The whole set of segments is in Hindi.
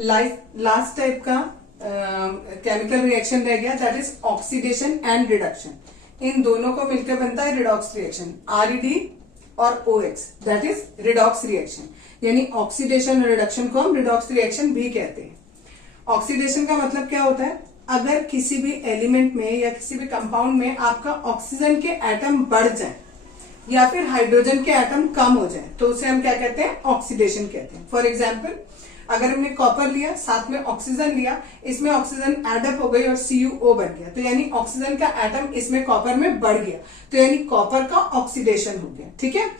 लास्ट टाइप का केमिकल रिएक्शन रह गया, that is oxidation and reduction. इन दोनों को मिलकर बनता है रिडॉक्स रिएक्शन, RED और OX, that is redox reaction. यानी ऑक्सीडेशन और रिडक्शन को हम रिडॉक्स रिएक्शन भी कहते हैं। ऑक्सीडेशन का मतलब क्या होता है, अगर किसी भी एलिमेंट में या किसी भी कंपाउंड में आपका ऑक्सीजन के एटम बढ़ जाए या फिर हाइड्रोजन के एटम कम हो जाए तो उसे हम क्या कहते हैं, ऑक्सीडेशन कहते हैं। फॉर एग्जाम्पल, अगर हमने कॉपर लिया, साथ में ऑक्सीजन लिया, इसमें ऑक्सीजन एडअप हो गई और CuO बन गया, तो यानी ऑक्सीजन का एटम इसमें कॉपर में बढ़ गया, तो यानी कॉपर का ऑक्सीडेशन हो गया। ठीक है।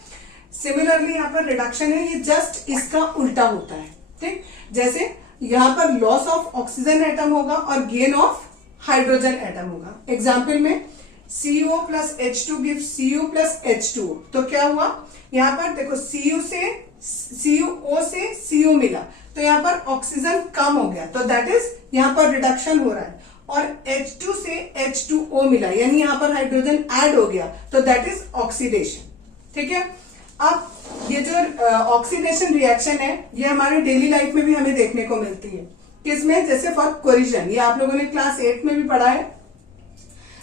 सिमिलरली यहाँ पर रिडक्शन है, ये जस्ट इसका उल्टा होता है। ठीक, जैसे यहाँ पर लॉस ऑफ ऑक्सीजन एटम होगा और गेन ऑफ हाइड्रोजन एटम होगा। एग्जाम्पल में CO plus H2 gives Cu plus H2O, तो क्या हुआ, यहाँ पर देखो CuO से Cu मिला, तो यहाँ पर ऑक्सीजन कम हो गया, तो दैट इज यहाँ पर रिडक्शन हो रहा है। और H2 से H2O मिला, यानी यहाँ पर हाइड्रोजन ऐड हो गया, तो दैट इज ऑक्सीडेशन। ठीक है। अब ये जो ऑक्सीडेशन रिएक्शन है, ये हमारे डेली लाइफ में भी हमें देखने को मिलती है। किसमें, जैसे फॉर कोरिजन, ये आप लोगों ने क्लास 8 में भी पढ़ा है।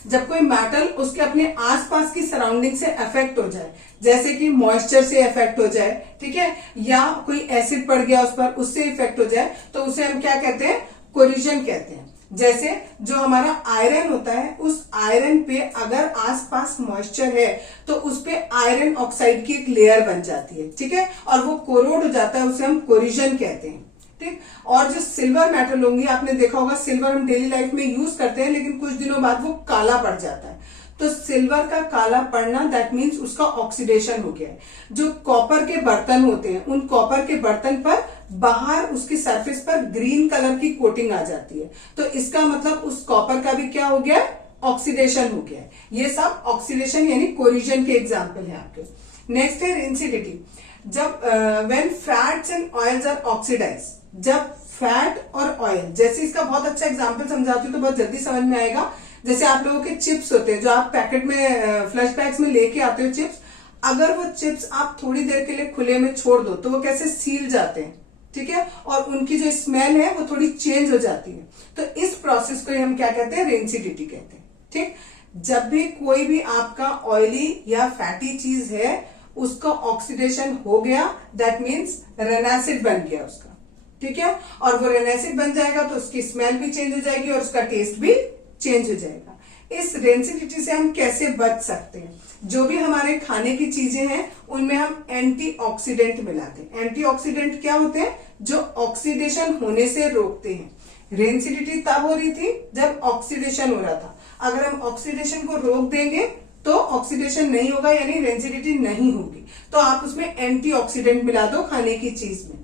जब कोई मेटल उसके अपने आसपास की सराउंडिंग से अफेक्ट हो जाए, जैसे कि मॉइस्चर से अफेक्ट हो जाए, ठीक है, या कोई एसिड पड़ गया उस पर, उससे इफेक्ट हो जाए, तो उसे हम क्या कहते हैं, कोरिजन कहते हैं। जैसे जो हमारा आयरन होता है, उस आयरन पे अगर आसपास मॉइस्चर है तो उस पे आयरन ऑक्साइड की एक लेयर बन जाती है। ठीक है, और वो कोरोड हो जाता है, उसे हम कोरिजन कहते हैं। ठीक। और जो सिल्वर मेटल होंगी, आपने देखा होगा सिल्वर हम डेली लाइफ में यूज करते हैं, लेकिन कुछ दिनों बाद वो काला पड़ जाता है, तो सिल्वर का काला पड़ना दैट मीन्स उसका ऑक्सीडेशन हो गया है। जो कॉपर के बर्तन होते हैं, उन कॉपर के बर्तन पर बाहर उसकी सरफेस पर ग्रीन कलर की कोटिंग आ जाती है, तो इसका मतलब उस कॉपर का भी क्या हो गया, ऑक्सीडेशन हो गया है। ये सब ऑक्सीडेशन यानी कोरिजन के एग्जाम्पल है आपके। नेक्स्ट है रेंसिडिटी। जब when fats and oils are oxidise, जब फैट और ऑयल, जैसे इसका बहुत अच्छा एग्जांपल समझाती हूँ तो बहुत जल्दी समझ में आएगा। जैसे आप लोगों के चिप्स होते हैं, जो आप पैकेट में फ्लश पैक्स में लेके आते हो चिप्स, अगर वो चिप्स आप थोड़ी देर के लिए खुले में छोड़ दो तो वो कैसे सील जाते हैं। ठीक है, और उनकी जो स्मेल है वो थोड़ी चेंज हो जाती है, तो इस प्रोसेस को हम क्या कहते हैं, रेंसिडिटी कहते हैं। ठीक, जब भी कोई भी आपका ऑयली या फैटी चीज है उसका ऑक्सीडेशन हो गया, दैट मीन्स रेनासिड बन गया उसका। ठीक है, और वो रेनेसिड बन जाएगा तो उसकी स्मेल भी चेंज हो जाएगी और उसका टेस्ट भी चेंज हो जाएगा। इस रेंसिडिटी से हम कैसे बच सकते हैं, जो भी हमारे खाने की चीजें हैं उनमें हम एंटीऑक्सीडेंट मिलाते हैं। एंटीऑक्सीडेंट क्या होते हैं, जो ऑक्सीडेशन होने से रोकते हैं। रेंसिडिटी तब हो रही थी जब ऑक्सीडेशन हो रहा था, अगर हम ऑक्सीडेशन को रोक देंगे तो ऑक्सीडेशन नहीं होगा, यानी रेंसिडिटी नहीं होगी। तो आप उसमें एंटीऑक्सीडेंट मिला दो खाने की चीज में,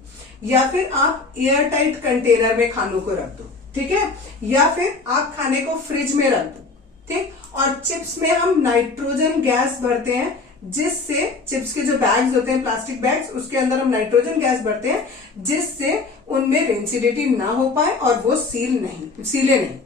या फिर आप एयर टाइट कंटेनर में खानों को रख दो। ठीक है, या फिर आप खाने को फ्रिज में रख दो। ठीक, और चिप्स में हम नाइट्रोजन गैस भरते हैं, जिससे चिप्स के जो बैग्स होते हैं, प्लास्टिक बैग्स, उसके अंदर हम नाइट्रोजन गैस भरते हैं, जिससे उनमें रेंसिडिटी ना हो पाए और वो सीले नहीं।